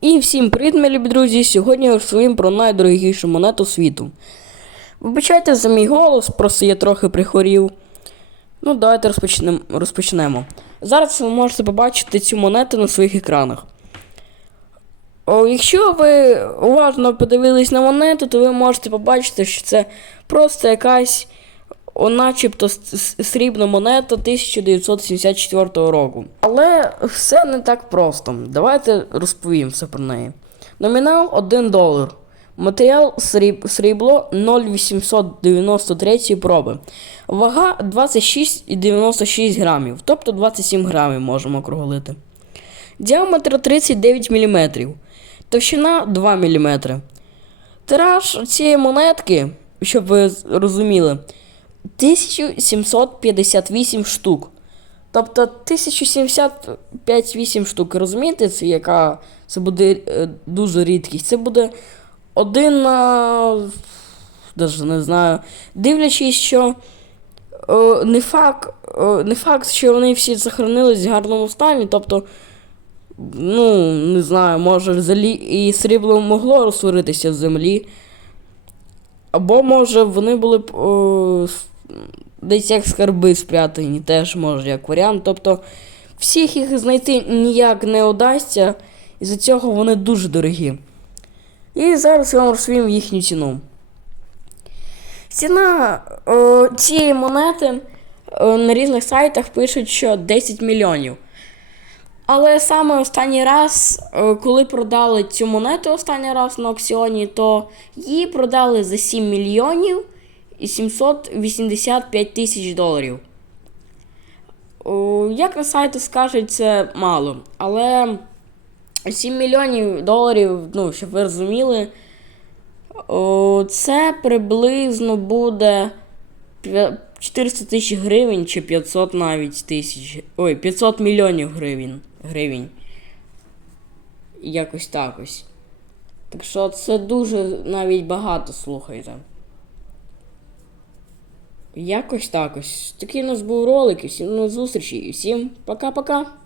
І всім привіт, мої друзі! Сьогодні я розповім про найдорогішу монету світу. Вибачайте за мій голос, просто я трохи прихворів. Ну, давайте розпочнем, розпочнемо. Зараз ви можете побачити цю монету на своїх екранах. О, якщо ви уважно подивились на монету, то ви можете побачити, що це просто якась, начебто, срібна монета 1974 року. Але все не так просто. Давайте розповім все про неї. Номінал 1 долар. Матеріал сріб, срібло 0,893 проби. Вага 26,96 грамів, тобто 27 грамів можемо округлити. Діаметр 39 мм. Товщина 2 мм. Тираж цієї монетки, щоб ви розуміли, 1758 штук. Тобто 1075 штук. Розумієте, це яка це буде е, дуже рідкість. Це буде один на. Даже не знаю. Дивлячись, що е, не, факт, е, не факт, що вони всі захоронились в гарному стані. Тобто, ну, не знаю, може залі... і срібло могло розтворитися в землі. Або може вони були б с- десь як скарби спрятані, теж може як варіант. Тобто всіх їх знайти ніяк не удасться, і за цього вони дуже дорогі. І зараз я вам розповім їхню ціну. Ціна о, цієї монети о, на різних сайтах пишуть, що 10 мільйонів. Але саме останній раз, е, коли продали цю монету останній раз на аукціоні, то її продали за 7 мільйонів і 785 тисяч доларів. Як на сайті скажуть, це мало. Але 7 мільйонів доларів, ну, щоб ви розуміли, це приблизно буде 400 тисяч гривень чи 500 навіть тисяч. Ой, 500 мільйонів гривень. гривень. Якось так ось. Так що це дуже навіть багато, слухайте. Якось так ось. Такий у нас був ролик. і Всім на зустрічі і всім пока-пока.